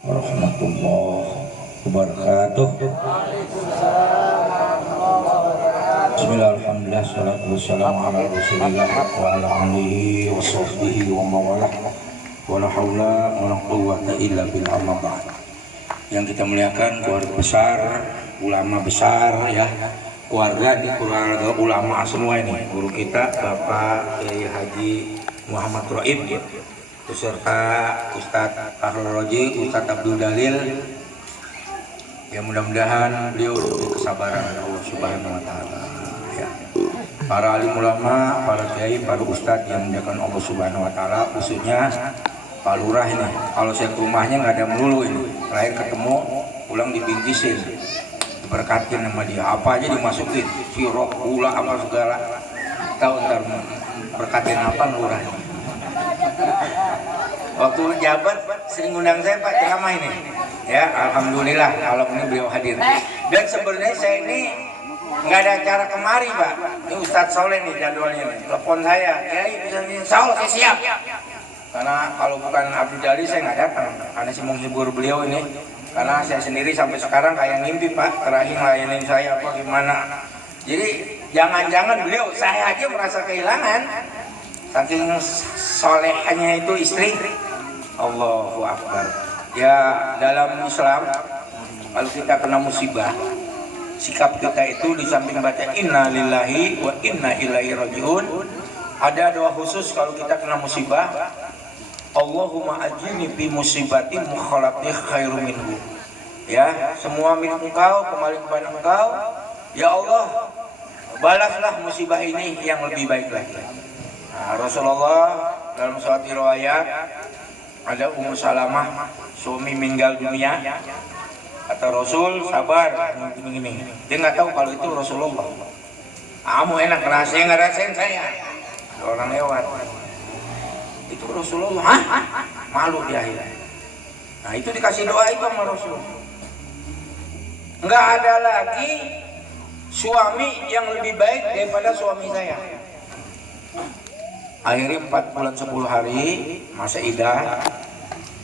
warahmatullahi wabarakatuh. Bismillahirrahmanirrahim. Salatu wassalamu ala Rasulillah wa ala alihi wa sahbihi wa mawalah. Wala haula wala quwwata illa billah. Yang kita muliakan keluarga besar, ulama besar ya. Keluarga ulama semua ini. Guru kita Bapak Kiai Haji Muhammad Roib beserta Ustadz Fahrul Roji, Ustadz Abdul Dalil. Ya mudah-mudahan beliau diberi kesabaran oleh Allah Subhanahu wa taala. Ya. Para alim ulama, para kiai, para ustadz yang dimuliakan Allah Subhanahu wa taala, khususnya Pak Lurah ini. Kalau saya ke rumahnya nggak ada melulu ini. Terakhir ketemu pulang dibingkisin. Diberkatin sama dia. Apa aja dimasukin, sirup, gula apa segala. Tahu ntar berkatin apa Lurah. Waktu jabat sering undang saya Pak ceramah ini. Ya, alhamdulillah kalau ini beliau hadir. Dan sebenarnya saya ini nggak ada acara kemari Pak. Ini Ustadz Soleh nih jadwalnya nih. Telepon saya, ya bisa nih, saya siap. Karena kalau bukan Abdul Jalil saya nggak datang. Karena sih menghibur beliau ini. Karena saya sendiri sampai sekarang kayak ngimpi Pak. Terakhir layanin saya apa gimana. Jadi jangan-jangan beliau, saya aja merasa kehilangan. Saking solehnya itu istri. Allahu Akbar. Ya dalam Islam kalau kita kena musibah, sikap kita itu di samping baca inna lillahi wa inna ilaihi rajiun, ada doa khusus kalau kita kena musibah. Allahumma ajini fi musibati mukhalati khairu minhu. Ya, semua milik Engkau kembali kepada Engkau. Ya Allah, balaslah musibah ini yang lebih baik lagi. Nah, Rasulullah dalam suatu riwayat ada Ummu Salamah suami meninggal dunia, kata Rasul sabar gini. Dia nggak tahu kalau itu Rasulullah. Kamu enak rasain nggak rasain saya orang lewat itu Rasulullah. Hah? Malu dia akhirnya. Nah itu dikasih doa itu sama Rasul. Nggak ada lagi suami yang lebih baik daripada suami saya. Akhirnya 4 bulan 10 hari masa idah,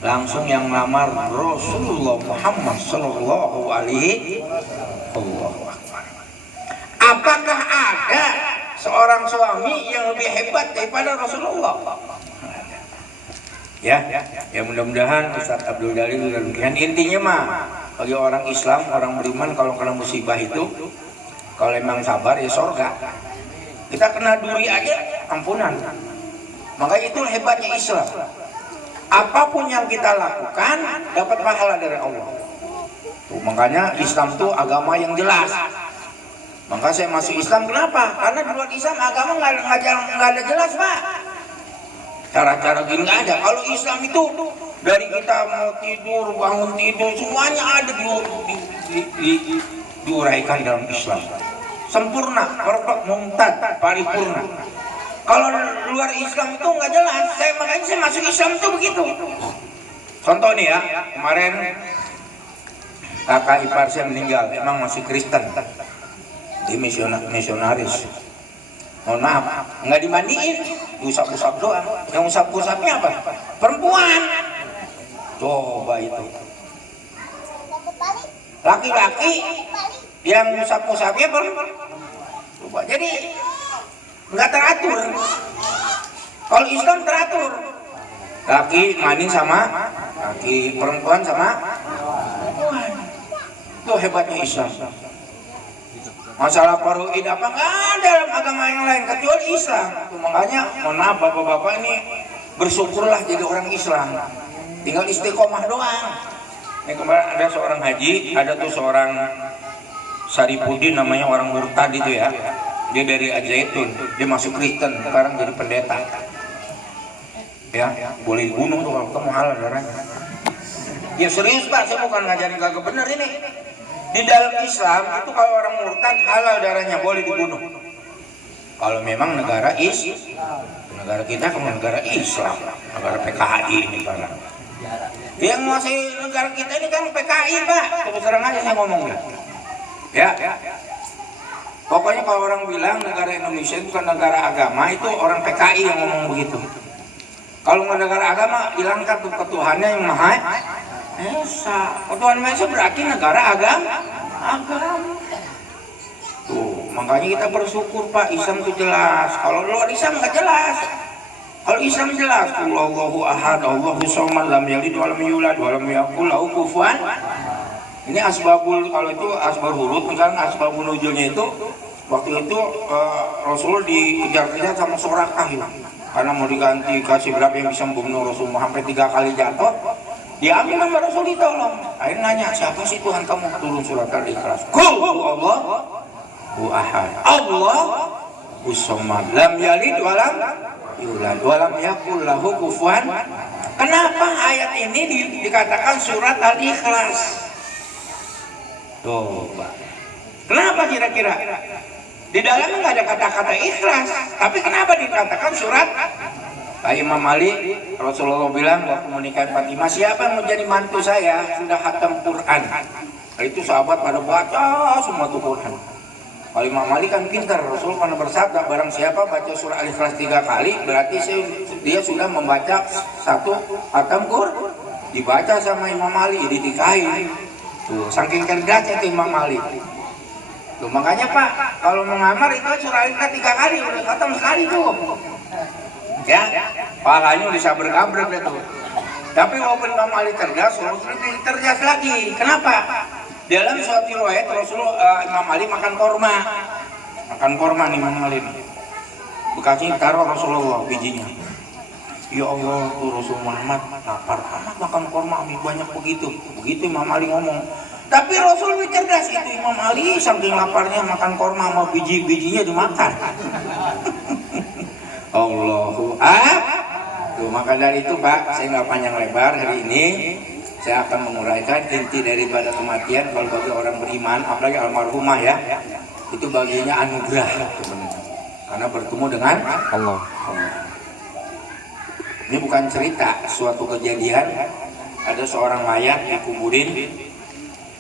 langsung yang ngelamar Rasulullah Muhammad Sallallahu Alaihi Wasallam. Apakah ada seorang suami yang lebih hebat daripada Rasulullah? Ya mudah-mudahan Ustadz Abdul Dalil dan intinya mah bagi orang Islam, orang beriman kalau kena musibah itu kalau emang sabar ya surga. Kita kena duri aja ampunan. Makanya itu hebatnya Islam. Apapun yang kita lakukan dapat pahala dari Allah. Tuh, makanya Islam itu agama yang jelas. Maka saya masuk Islam kenapa? Karena di luar Islam agama nggak ada jelas Pak. Cara-cara gini nggak ada. Kalau Islam itu dari kita mau tidur, bangun tidur, semuanya ada diuraikan dalam Islam. Sempurna, perfect, mumtaz, paripurna. Kalau luar Islam itu nggak jelas. Makanya saya masuk Islam itu begitu. Contoh nih ya, kemarin kakak ipar saya meninggal, emang masih Kristen, di misionaris. Mohon maaf, nggak dimandiin, usap-usap doang. Yang usap-usapnya apa? Perempuan. Coba itu. Laki-laki yang usap-usapnya perempuan. Coba. Jadi nggak teratur. Kalau Islam teratur. Laki mandi sama laki, perempuan sama perempuan. Itu hebatnya Islam. Masalah paruid apa nggak ada dalam agama yang lain kecuali Islam. Makanya mohon maaf bapak-bapak ini bersyukurlah jadi orang Islam. Tinggal istiqomah doang. Ini kemarin ada seorang haji, ada tuh seorang Saripudin namanya orang murtad itu ya. Dia dari Al-Zaitun, dia masuk Kristen, sekarang jadi pendeta. Ya, boleh dibunuh tuh kalau ketemu halal darahnya. Ya serius Pak, saya bukan ngajarin kagak bener ini. Di dalam Islam itu kalau orang murtad halal darahnya, boleh dibunuh. Kalau memang negara negara kita kan negara Islam, negara PKI ini kan. Yang masih negara kita ini kan PKI Pak, terus terang aja saya ngomongnya. Ya. Pokoknya kalau orang bilang negara Indonesia itu bukan negara agama, itu orang PKI yang ngomong begitu. Kalau nggak negara agama, hilangkan tuh ketuhannya yang maha Esa, ketuaan Mesa berarti negara agama. Tuh, makanya kita bersyukur Pak, Islam itu jelas. Kalau luar Islam nggak jelas. Kalau Islam jelas, Allahu ahad, Allahu somad, lam yalid wa lam yulad wa lam yakul lahu kufuwan. Ini asbabul, kalau itu asbab huruf, misalnya asbabun nuzulnya itu waktu itu Rasul dikejar-kejar sama Surakah ya. Karena mau diganti kasih berapa yang bisa membunuh Rasul sampai 3 kali jatuh. Diambil nama Rasul ditolong. Akhirnya nanya, siapa sih Tuhan kamu? Turun surat Al-Ikhlas. Qul Allahu ahad, Allahu somad, lam yalid wa lam yulad wa lam yakul lahu kufuwan. Kenapa ayat ini dikatakan surat Al-Ikhlas? Coba. Kenapa kira-kira? Di dalamnya nggak ada kata-kata ikhlas, tapi kenapa dikatakan surat? Kayak Imam Ali, Rasulullah bilang waktu menikahi Fatimah, siapa yang mau jadi mantu saya sudah khatam Quran. Itu sahabat pada baca semua tuh Quran. Kalau Imam Ali kan pintar, Rasul pernah bersabda, barang siapa baca surah Al-Ikhlas 3 kali, berarti dia sudah membaca satu khatam Quran. Dibaca sama Imam Ali, ditikahi. Tuh, saking cerdasnya itu Imam Ali. Tuh, makanya Pak, kalau mengamar itu surah Al-Ikhlas 3 kali, udah khatam sekali tuh. Ya, pahalanya udah sabar-kabar tuh. Tapi walaupun Imam Ali cerdas, Rasul lebih cerdas lagi. Kenapa? Dalam suatu riwayat Imam Ali makan korma. Makan korma nih Imam Ali. Bekasnya taruh Rasulullah bijinya. Ya Allah, tuh Rasul Muhammad lapar amat makan korma, banyak begitu. Begitu Imam Ali ngomong. Tapi Rasul lebih cerdas, itu Imam Ali saking laparnya makan korma sama biji-bijinya dimakan. Allahu akbar. Tuh, maka dari itu Pak, saya nggak panjang lebar hari ini. Saya akan menguraikan inti daripada kematian. Kalau bagi orang beriman, apalagi almarhumah ya, itu baginya anugerah sebenarnya. Karena bertemu dengan Allah. Ini bukan cerita, suatu kejadian. Ada seorang mayat dikuburin.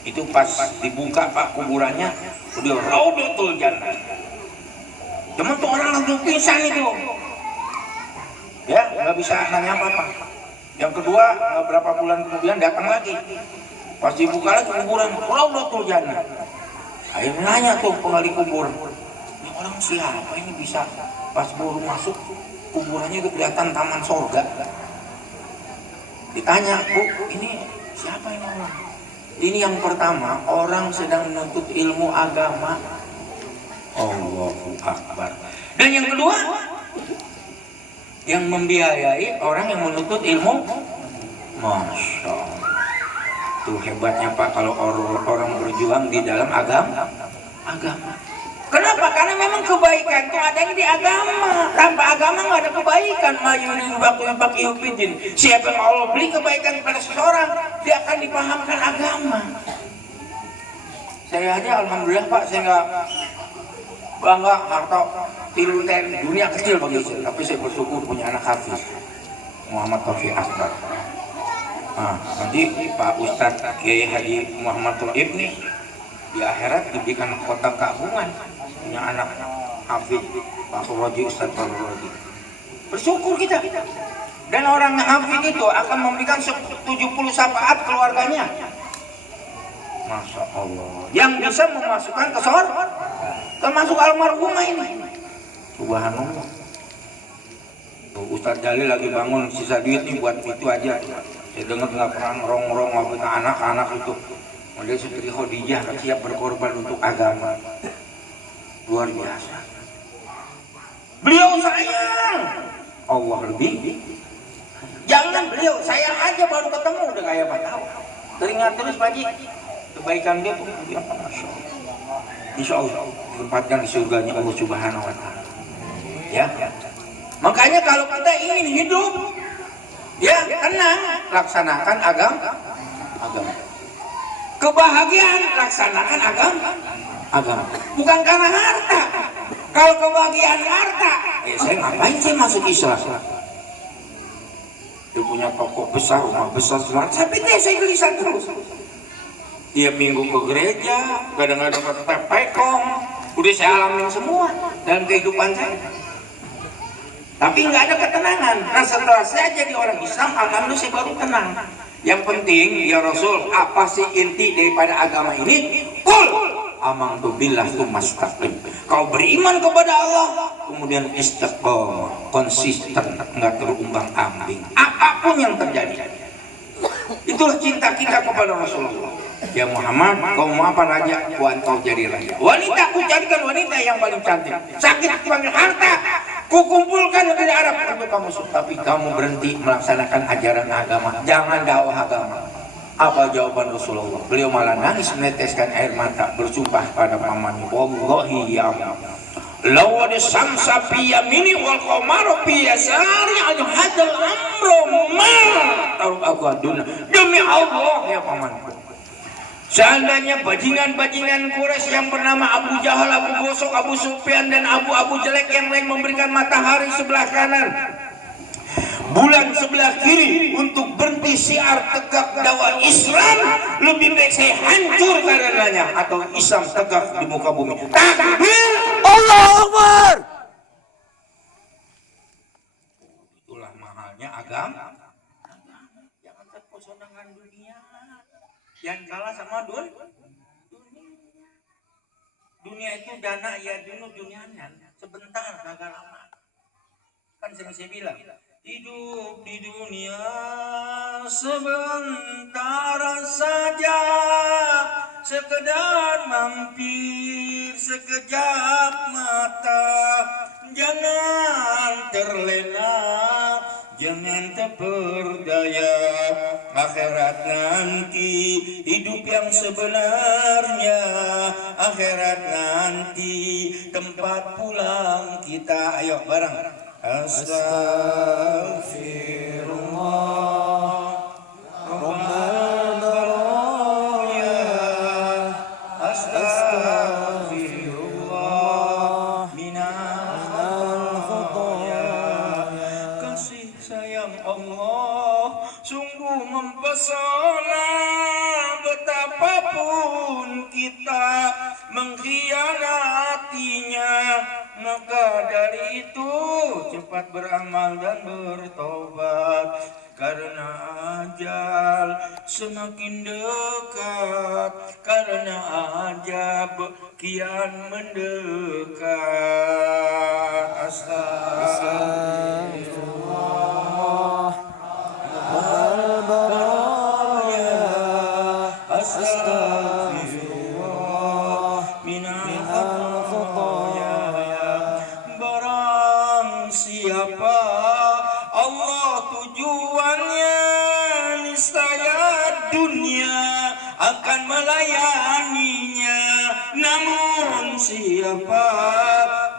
Itu pas dibuka Pak kuburannya, udah Raudatul Jannah. Cuma tuh orang langsung pingsan itu. Ya, nggak bisa nanya apa-apa. Yang kedua, beberapa bulan kemudian datang lagi. Pas dibuka lagi kuburan, Raudatul Jannah. Akhirnya nanya tuh penggali kubur, ini orang siapa ini bisa pas baru masuk kuburannya itu kelihatan taman sorga. Ditanya, Bu, ini siapa ini orang? Ini yang pertama, orang sedang menuntut ilmu agama. Allahu Akbar. Dan yang kedua, yang membiayai orang yang menuntut ilmu. Masya Allah. Tuh hebatnya Pak kalau orang berjuang di dalam agama. Kenapa? Karena memang kebaikan itu adanya di agama. Tanpa agama nggak ada kebaikan. Siapa yang Allah beri kebaikan kepada seseorang, dia akan dipahamkan agama. Saya aja alhamdulillah Pak, saya nggak bangga harta tilutan dunia kecil bagi saya, tapi saya bersyukur punya anak hafiz Muhammad Taufik Asbar. Nah, nanti Pak Ustadz Kiai Haji Muhammad Taufik nih di akhirat diberikan kotak keagungan punya anak hafiz Pak Roji Ustadz Pak Roji. Bersyukur kita. Dan orang hafiz itu akan memberikan 70 syafaat keluarganya. Masya Allah. Yang bisa memasukkan ke surga, termasuk almarhumah ini. Subhanallah. Ustadz Jalil lagi bangun sisa duit nih buat itu aja. Saya dengar nggak pernah ngerong-ngerong waktu anak-anak itu. Dia seperti Khadijah siap berkorban untuk agama. Luar biasa. Beliau sayang. Allah lebih. Jangan beliau sayang aja baru ketemu udah kayak apa tahu. Teringat terus Pak Haji. Kebaikan dia pun Masya Allah. Insya Allah tempatkan di surganya Allah Subhanahu Wa Taala. Ya. Makanya kalau kita ingin hidup, ya tenang, laksanakan agama. Kebahagiaan laksanakan agama. Bukan karena harta. Kalau kebahagiaan harta, saya ngapain sih masuk Islam? Dia punya toko besar, rumah besar, semua. Tapi dia saya gelisah terus. Tiap minggu ke gereja, kadang-kadang ke pekong, udah saya alamin semua dalam kehidupan saya. Tapi nggak ada ketenangan. Nah setelah saya jadi orang Islam, alhamdulillah saya baru tenang. Yang penting ya Rasul, apa sih inti daripada agama ini? Qul amantu billah tsumastaqim. Kau beriman kepada Allah, kemudian istiqomah, konsisten, enggak terumbang-ambing apapun yang terjadi. Itulah cinta kita kepada Rasulullah. Ya Muhammad, kau mau apa raja? Kau jadi raja. Wanita, ku jadikan wanita yang paling cantik. Sakit, aku panggil harta. Ku kumpulkan dari Arab untuk kamu. Tapi kamu berhenti melaksanakan ajaran agama. Jangan dakwah agama. Apa jawaban Rasulullah? Beliau malah nangis meneteskan air mata, bersumpah pada pamannya. Wallahi ya Allah, law ada samsa fi yamini wal qamaru fi yasari al hadal amru ma tahu aku aduna. Demi Allah ya pamanku, seandainya bajingan-bajingan Quraisy yang bernama Abu Jahal, Abu Gosok, Abu Sufyan dan Abu jelek yang lain memberikan matahari sebelah kanan, bulan sebelah kiri untuk berhenti siar tegak dakwah Islam, lebih baik saya hancur karenanya atau Islam tegak di muka bumi. Takbir, Allahu Akbar. Itulah mahalnya agama. Jangan terpesona dengan dunia. Yang kalah sama dunia itu dana ya dunianya sebentar, kagak lama. Kan saya bilang hidup di dunia sebentar saja, sekedar mampir sekejap mata. Jangan terlena, jangan terperdaya. Akhirat nanti hidup yang sebenarnya. Akhirat nanti tempat pulang kita. Ayo bareng. Astaghfirullah Rabbal baraya. Astaghfirullah minal khotaya. Kasih sayang Allah sungguh mempesona, betapapun kita mengkhianatinya. Maka dari itu cepat beramal dan bertobat, karena ajal semakin dekat, karena ajab kian mendekat. Astagfirullah Rabbal baraya. Astagfirullah minal khotaya. Siapa Allah tujuannya, niscaya dunia akan melayaninya. Namun siapa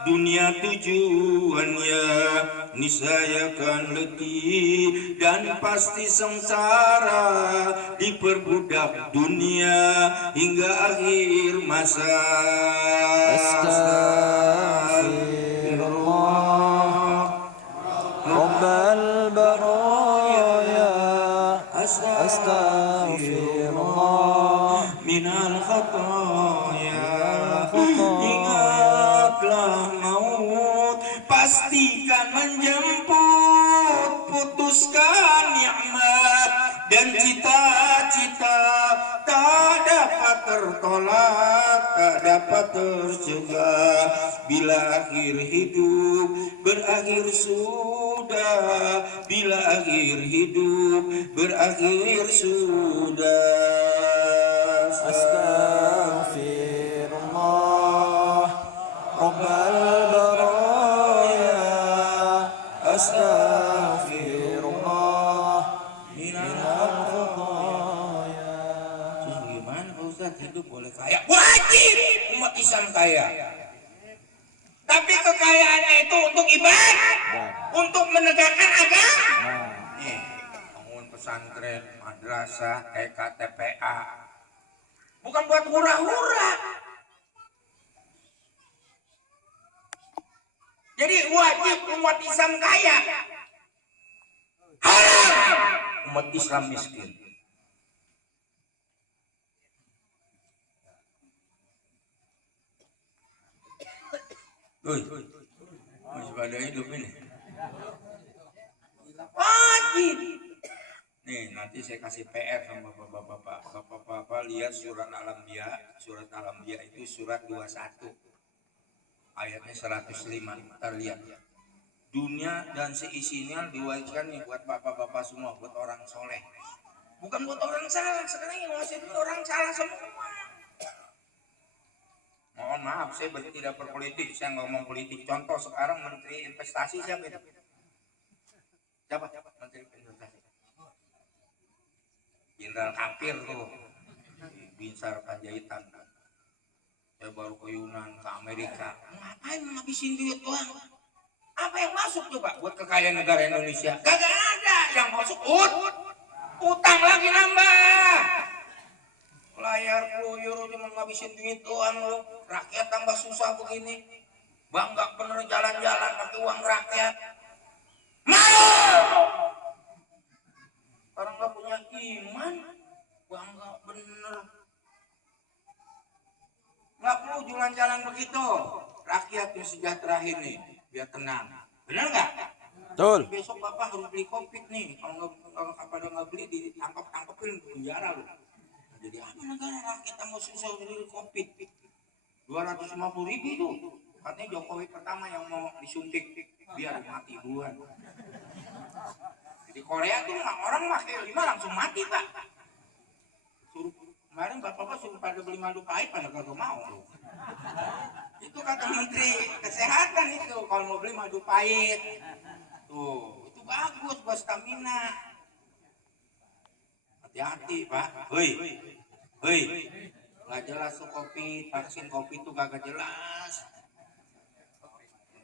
dunia tujuannya, niscaya akan letih dan pasti sengsara, diperbudak dunia hingga akhir masa. Rabbal baraya. Astaghfirullah minal khataya. Ingatlah maut pastikan menjemput, putuskan nikmat dan cita-cita tak dapat tertolak, tak dapat tercegah. Bila akhir hidup berakhir sudah, bila akhir hidup berakhir sudah. Astaghfirullah Rabbal baraya. Astaghfirullah minal khotaya. Terus gimana Pak Ustadz, hidup boleh kaya? Wajib umat Islam kaya. Tapi kekayaannya itu untuk ibadah, untuk menegakkan agama. Bangun pesantren, madrasah, TK, TPA, bukan buat hura-hura. Jadi wajib umat Islam kaya, haram umat Islam miskin. Masih pada hidup ini. Wajib. Nih nanti saya kasih PR sama bapak-bapak lihat surat Al-Anbiya itu surat 21 ayatnya 105. Ntar lihat dunia dan seisinya diwariskan nih buat bapak-bapak semua, buat orang soleh, bukan buat orang salah. Sekarang yang nguasain orang salah semua. Mohon maaf, saya tidak berpolitik, saya ngomong politik. Contoh sekarang Menteri Investasi siapa itu? Siapa Menteri Investasi? Jenderal Kafir tuh, Binsar Panjaitan. Saya baru ke Yunan, ke Amerika. Ngapain ngabisin duit doang? Apa yang masuk coba buat kekayaan negara Indonesia? Kagak ada yang masuk. Utang lagi nambah. Layar peluyur cuma ngabisin duit doang lo. Rakyat tambah susah begini. Bangga bener jalan-jalan pakai uang rakyat. Mau! Orang nggak punya iman, bangga bener. Nggak perlu jalan-jalan begitu. Rakyat yang sejahtera ini biar tenang. Benar nggak? Betul. Besok bapak harus beli COVID nih. Kalau pada nggak beli ditangkap-tangkapin ke penjara loh. Jadi apa negara rakyat mau susah beli COVID? 250.000 itu. Katanya Jokowi pertama yang mau disuntik biar mati duluan. Di Korea tuh orang pakai 5 langsung mati pak. Kemarin bapak suruh pada beli madu pahit pada kagak mau. Itu kata Menteri Kesehatan itu kalau mau beli madu pahit. Tuh itu bagus buat stamina. Hati-hati pak. Hei, nggak jelas tuh kopi, vaksin kopi itu kagak jelas.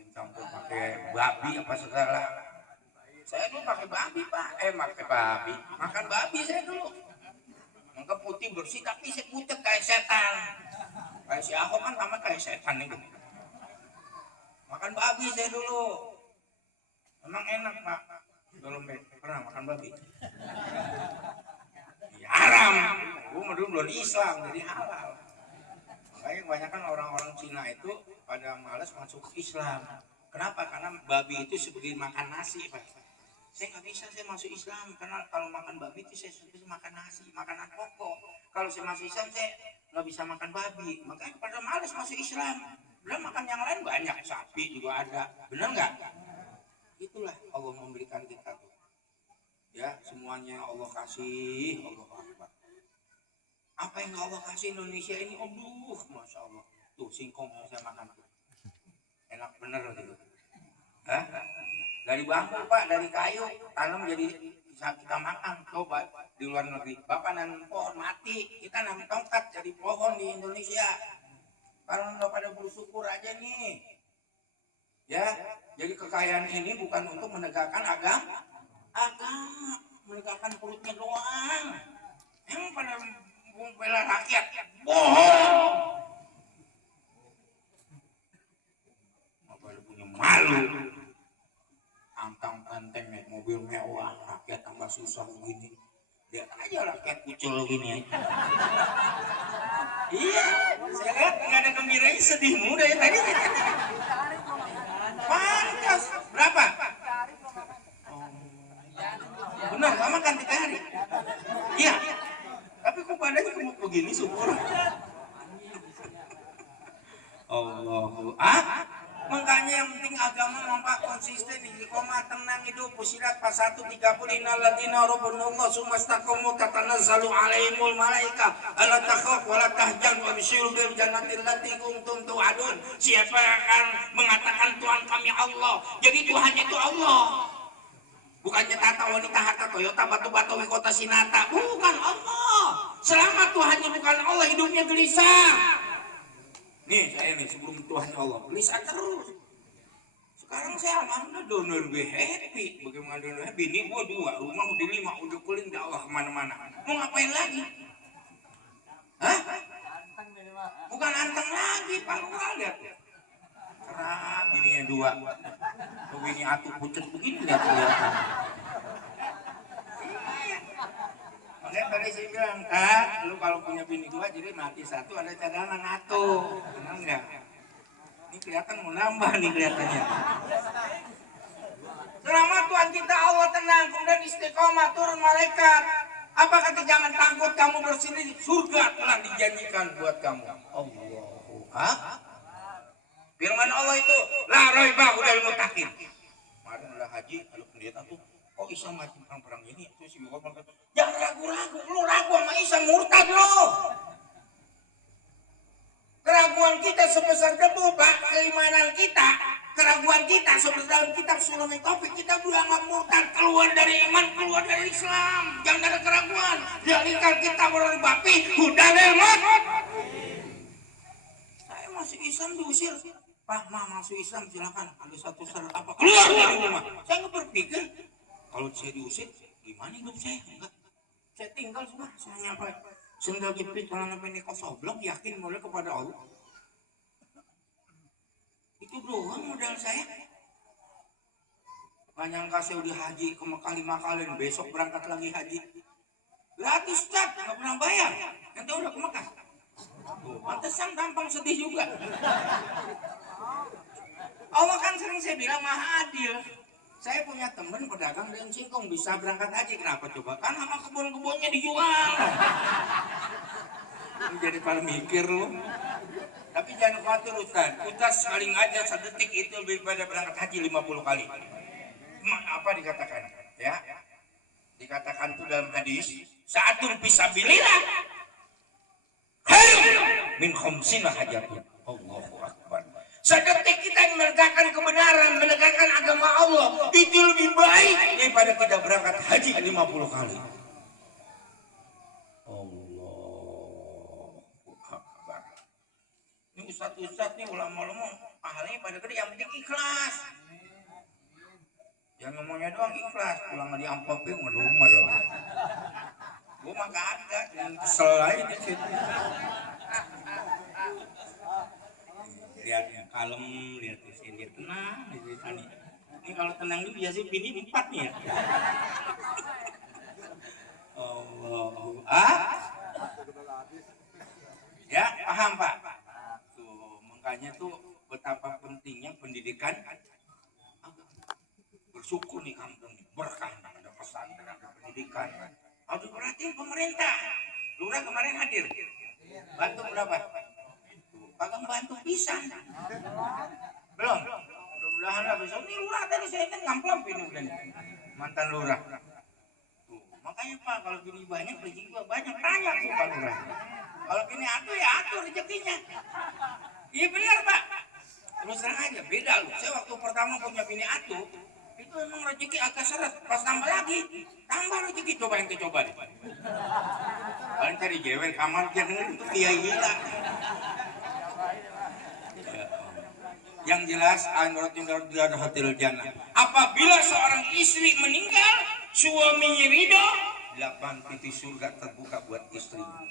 Campur pakai babi apa segala. Saya dulu pakai babi pak, makan babi saya dulu. Maka putih bersih tapi saya pucat kayak setan. Kayak si Ahok kan sama kayak setan itu. Makan babi saya dulu. Emang enak pak. Belum pernah makan babi. Ya, haram. Gue dulu belum Islam jadi halal. Makanya kebanyakan orang-orang Cina itu pada malas masuk Islam. Kenapa? Karena babi itu seperti makan nasi pak. Saya nggak bisa saya masuk Islam karena kalau makan babi itu saya bisa makan nasi, makanan pokok. Kalau saya masuk Islam saya nggak bisa makan babi, makanya pada malas masuk Islam. Belum makan yang lain banyak, sapi juga ada, benar nggak? Itulah Allah memberikan kita tuh. Ya semuanya Allah kasih, Allah Akbar. Apa yang Allah kasih Indonesia ini, aduh, masya Allah. Tuh singkong yang saya makan tuh, enak bener gitu. Hah? Dari bambu pak, dari kayu, tanam jadi bisa kita makan. Coba di luar negeri, bapak nanam pohon mati, kita nanam tongkat jadi pohon di Indonesia. Kalau nggak pada bersyukur aja nih, ya. Jadi kekayaan ini bukan untuk menegakkan agama, menegakkan perutnya doang. Yang pada membela rakyat, bohong. Apa punya malu? Antang-anteng naik mobil mewah, rakyat tambah susah begini. Lihat aja rakyat kucul gini. Iya, saya lihat nggak ada gembiranya, sedih muda ya tadi. Pantas berapa? Benar, sama kan 3 hari. Iya, tapi kok badannya gemuk begini syukur. Allahu Makanya yang penting agama nampak konsisten, istiqomah, tenang hidup. Fusilat pasal 130 innal ladzina rabbunallah sumastaqamu tatanazzalu alaihimul malaika alla takhaf wa la tahzan wa bisyirul bil jannati allati kuntum tu'adun. Siapa yang akan mengatakan Tuhan kami Allah? Jadi Tuhannya itu Allah. Bukannya tata wanita harta Toyota batu-batu kota Sinata. Bukan Allah. Selama Tuhannya bukan Allah, hidupnya gelisah. Nih saya nih sebelum Tuhan Allah gelisah terus. Sekarang saya alhamdulillah donor gue happy. Bagaimana donor happy? Ini gue 2, rumah udah 5, udah keliling dakwah kemana-mana. Mau ngapain lagi? Hah? Bukan anteng lagi, Pak Lurah lihat. Kerap bininya 2. Kalau bini atuh pucet begini lihat kelihatan. Makanya tadi saya bilang, Kak, lu kalau punya bini 2 jadi mati 1 ada cadangan atuh. Benar enggak? Ini kelihatan mau nambah nih kelihatannya. Selama Tuhan kita Allah tenang, kemudian istiqomah, turun malaikat. Apa kata jangan takut, kamu bersih, surga telah dijanjikan buat kamu. Allahu Akbar. Firman Allah itu, la raiba hudal muttaqin. Kemarin udah haji, kalau pendeta tuh, kok Isa mati perang ini? Terus si Bapak kata, jangan ragu-ragu, lu ragu sama Isa murtad lo. Keraguan kita sebesar debu, Pak, keimanan kita, keraguan kita sebesar dalam kitab Sulaiman Taufik, kita juga nggak murtad, keluar dari iman, keluar dari Islam. Jangan ada keraguan. Jadikan kita berbapi, hudalil muttaqin. Saya masih Islam diusir. Pak, masuk Islam silakan. Ada satu syarat apa? Keluar dari rumah. Saya nggak berpikir kalau saya diusir, gimana hidup saya? Enggak. Saya tinggal sudah. Saya nyampe sendal jepit kalau sampai nikah soblok, yakin mulai kepada Allah. Itu doang modal saya. Nggak nyangka saya udah haji ke Mekah 5 kali, besok berangkat lagi haji. Gratis, Ustaz, nggak pernah bayar. Yang tahu udah ke Mekah. Tuh, pantesan gampang sedih juga. Allah kan sering saya bilang maha adil. Saya punya temen pedagang dan singkong bisa berangkat haji. Kenapa coba? Kan sama kebun-kebunnya dijual. Jadi pada mikir loh. Tapi jangan khawatir Ustaz. Ustaz sekali ngajar sedetik itu lebih pada berangkat haji 50 kali. Apa dikatakan? Ya, dikatakan itu dalam hadis. Sa'atun fisabilillah khairun min khamsina hajatin. Allahu Akbar. Sedetik kita menegakkan kebenaran, menegakkan agama Allah, itu lebih baik daripada kita berangkat haji 50 kali. Allahu Akbar. Ini ustaz-ustaz nih, ulama-ulama pahalanya pada gede, yang penting ikhlas. Jangan ngomongnya doang ikhlas, pulang di amplopin ngedumel dong. Gue mah kagak, kesel aja dikit. Lihat yang kalem, lihat di sini dia tenang di sini. Ini kalau tenang ini biasanya bini 4 nih ya. Ya, paham Pak? Tuh, makanya tuh betapa pentingnya pendidikan. Bersyukur nih kampung, berkah ada pesantren, ada pendidikan. Harus perhatiin pemerintah. Lurah kemarin hadir. Bantu berapa? Kagak bantu pisan. Belum. Mudah-mudahan lah besok. Ini lurah tadi saya kan ngamplam ini udah nih. Mantan lurah. Tuh, makanya Pak kalau gini banyak rezeki juga banyak, tanya tuh Pak lurah. Kalau gini atur ya atur rezekinya. Iya benar Pak. Terus terang aja beda loh. Saya waktu pertama punya bini atuh, itu emang rezeki agak seret. Pas tambah lagi, tambah rezeki. Coba yang coba deh. Paling tadi jewer kamar dia denger itu kiai gila. Yang jelas anuratin dari hotel jannah. Apabila seorang istri meninggal, suaminya ridho, 8 pintu surga terbuka buat istrinya.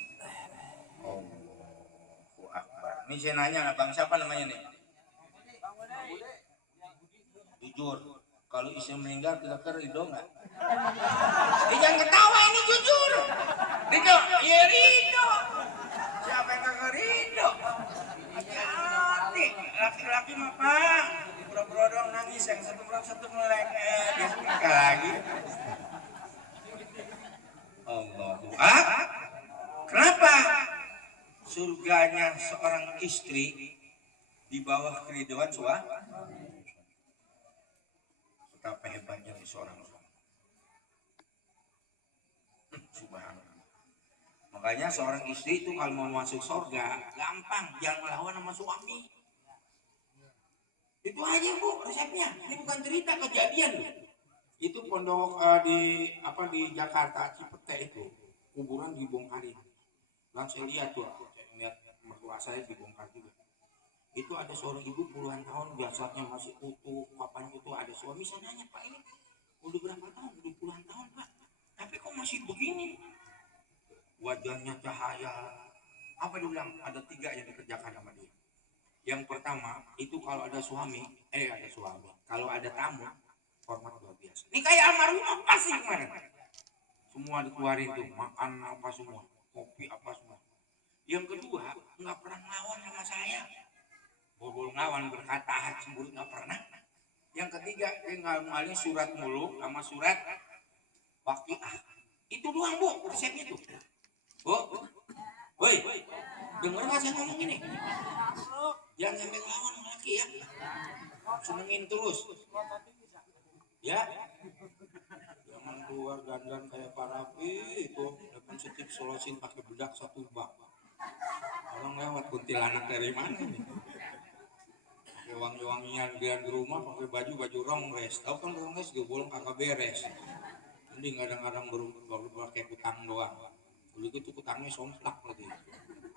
Allahu Akbar. Ini saya nanya, bang siapa namanya nih? Jujur, kalau istri meninggal kira-kira ridho nggak? Jangan ketawa ini jujur. Ridho, iya ridho. Siapa yang kagak ridho? Hati-hati, laki-laki mah Pak, pura-pura doang nangis, yang satu melek, dia suka lagi. Allahu Akbar. Kenapa? Surganya seorang istri di bawah keriduan suami. Betapa hebatnya seorang suami. Subhanallah. Makanya seorang istri itu kalau mau masuk surga gampang, jangan melawan sama suami. Itu aja Bu resepnya. Ini bukan cerita, kejadian. Itu pondok di Jakarta Cipete itu kuburan dibongkarin. Dan saya lihat tuh, saya lihat mertua saya dibongkar juga. Itu ada seorang ibu puluhan tahun jasadnya masih utuh, kapan itu ada suami. Saya nanya Pak ini udah berapa tahun? Udah puluhan tahun Pak. Tapi kok masih begini? Wajahnya cahaya. Apa dia bilang? Ada 3 yang dikerjakan sama dia. Yang pertama itu kalau ada suami, kalau ada tamu, hormat luar biasa. Ini kayak almarhum pasti kemarin. Semua dikeluarin tuh, makan apa semua, kopi apa semua. Yang kedua, nggak pernah ngelawan sama saya. Bobol ngelawan berkata cemburu nggak pernah. Yang ketiga dia ngamalin surat muluk sama surat waqiah. Itu doang bu resepnya tuh. Bu, woi, denger nggak saya ngomong ini? Jangan sampai ngelawan sama laki ya. Senengin terus. Ya. Jangan keluar dandan kayak Parapi itu. Depan setip solosin pakai bedak satu bak. Orang lewat kuntilanak dari mana nih? Pakai wangi-wangian dia di rumah pakai baju rongres. Tahu kan rongres gue bolong kagak beres. Mending kadang-kadang baru pakai kutang doang. Dulu itu kutangnya somplak lagi.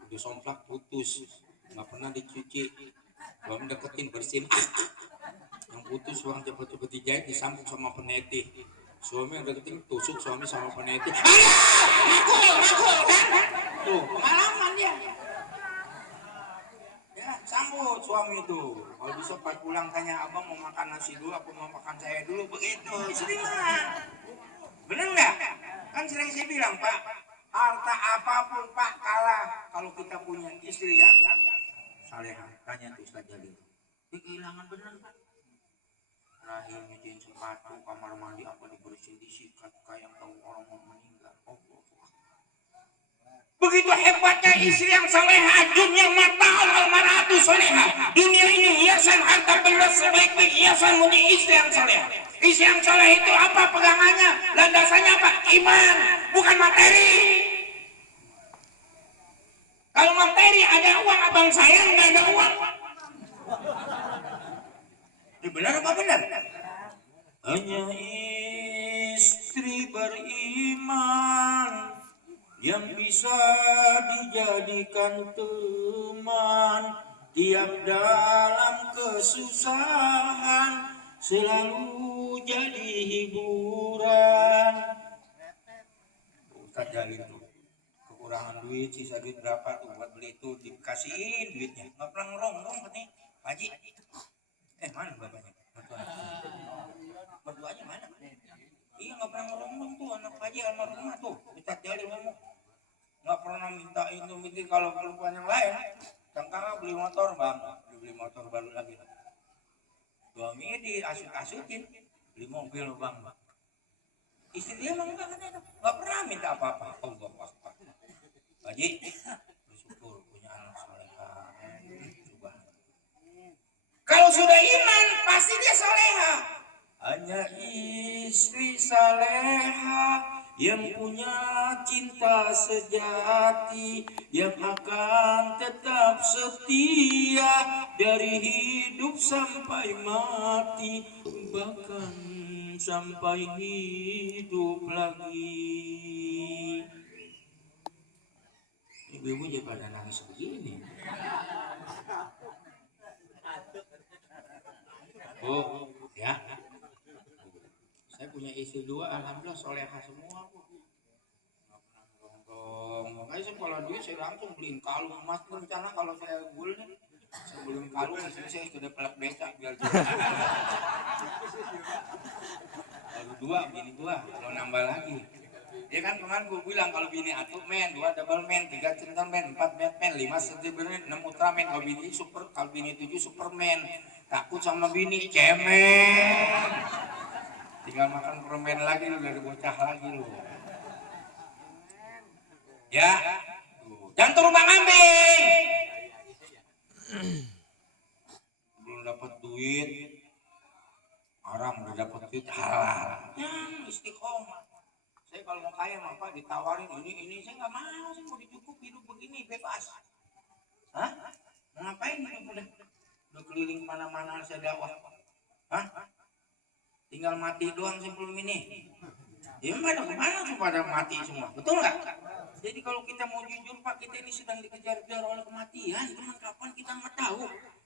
Udah somplak putus. Nggak pernah dicuci. Belum deketin bersin. Yang putus uang cepet-cepet dijahit disambung sama penetih. Suami yang deketin tusuk suami sama penetih. Makul kan? Tuh pengalaman dia. Ya sambut suami itu. Kalau bisa pas pulang tanya abang mau makan nasi dulu, aku mau makan saya dulu begitu. Istri mah. Bener nggak? Kan sering saya bilang Pak, harta apapun Pak kalah kalau kita punya istri ya. Salehah, tanya tuh Ustaz Jalil. Ini kehilangan bener Pak. Terakhir nyuciin sepatu, kamar mandi apa dibersihin, disikat kayak tahu orang mau meninggal. Begitu hebatnya istri yang salehah, dunia mata al-mar'atu salehah. Dunia ini hiasan harta benda sebaik-baik hiasan punya istri yang salehah. Istri yang saleh itu apa pegangannya? Landasannya apa? Iman, bukan materi. Kalau materi ada uang, abang saya nggak ada uang. Ini benar apa benar? Hanya istri beriman yang bisa dijadikan teman tiap dalam kesusahan, selalu jadi hiburan. Ustaz Jalil tuh kekurangan duit, sisa duit berapa tuh buat beli itu, dikasihin duitnya, nggak pernah ngerongrong katanya Haji. Mana bapaknya? Mertuanya mana? Iya nggak pernah ngerongrong tuh anak Haji almarhumah tuh. Ustaz Jalil ngomong nggak pernah minta itu minta kalau perempuan yang lain. Tangkang beli motor bang, beli motor baru lagi. Suaminya diasut-asutin beli mobil bang. Istri dia emang nggak pernah minta apa-apa. Allah Akbar. Haji bersyukur punya anak salehah. Kalau sudah iman pasti dia salehah. Hanya istri salehah yang punya cinta sejati, yang akan tetap setia dari hidup sampai mati, bahkan sampai hidup lagi. Ibu-ibu jadi pada nangis begini. Oh ya, saya punya istri dua, alhamdulillah solehah semua. Nggak pernah nongkrong. Makanya saya kalau duit saya langsung beliin kalung emas. Rencana kalau saya gul nih, saya beliin kalung. Istri saya sudah pelak becak biar kalau dua, bini dua, kalau nambah lagi. Ya kan kemarin gue bilang kalau bini atuh men, 2 double men, 3 gentleman, 4 batman, 5 Superman, 6 Ultraman. Kalau bini super, kalau bini 7 Superman. Takut sama bini cemen. Tinggal makan permen lagi lu, dari bocah lagi lu. Ya, jangan turun bang ambing. Belum dapat duit, haram. Udah dapat duit halal. Yang istiqomah. Saya kalau mau kaya mah Pak ditawarin ini saya nggak mau, saya mau dicukup hidup begini bebas. Hah? Ngapain hidup udah keliling mana-mana saya dakwah. Hah? Tinggal mati doang sebelum ini. Ya mana kemana tuh pada mati semua, betul nggak? Jadi kalau kita mau jujur Pak, kita ini sedang dikejar-kejar oleh kematian. Cuman kapan kita nggak tahu.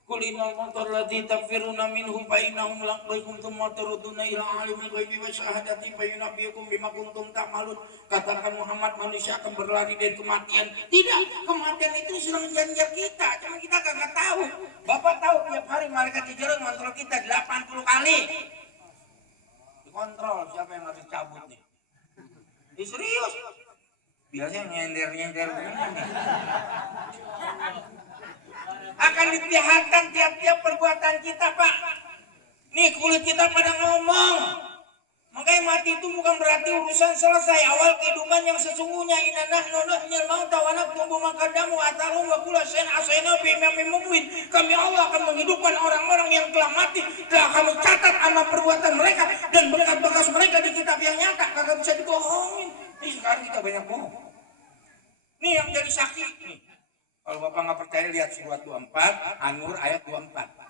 Kulinal motor lati tafiruna minhum fa innahum laqaikum thumma turuduna ila alimul ghaibi wa syahadati fa yunabbiukum bima kuntum ta'malun. Katakan Muhammad, manusia akan berlari dari kematian. Tidak, kematian itu sedang menjanjikan kita, cuma kita kagak tahu. Bapak tahu tiap hari malaikat dijereng kontrol kita 80 kali. Dikontrol siapa yang harus cabut nih. Serius. Biasanya nyender-nyender begini. Akan dilihatkan tiap-tiap perbuatan kita Pak. Nih kulit kita pada ngomong. Makanya mati itu bukan berarti urusan selesai. Awal kehidupan yang sesungguhnya inanah nonah nyal mau tawanak tumbuh makadamu atalum wa kula sen asena bimami mukmin. Kami Allah akan menghidupkan orang-orang yang telah mati. Telah kami catat amal perbuatan mereka dan bekas-bekas mereka di kitab yang nyata. Kagak bisa dibohongin. Nih sekarang kita banyak bohong. Nih yang jadi saksi nih. Kalau Bapak nggak percaya lihat surat 24 An-Nur ayat 24.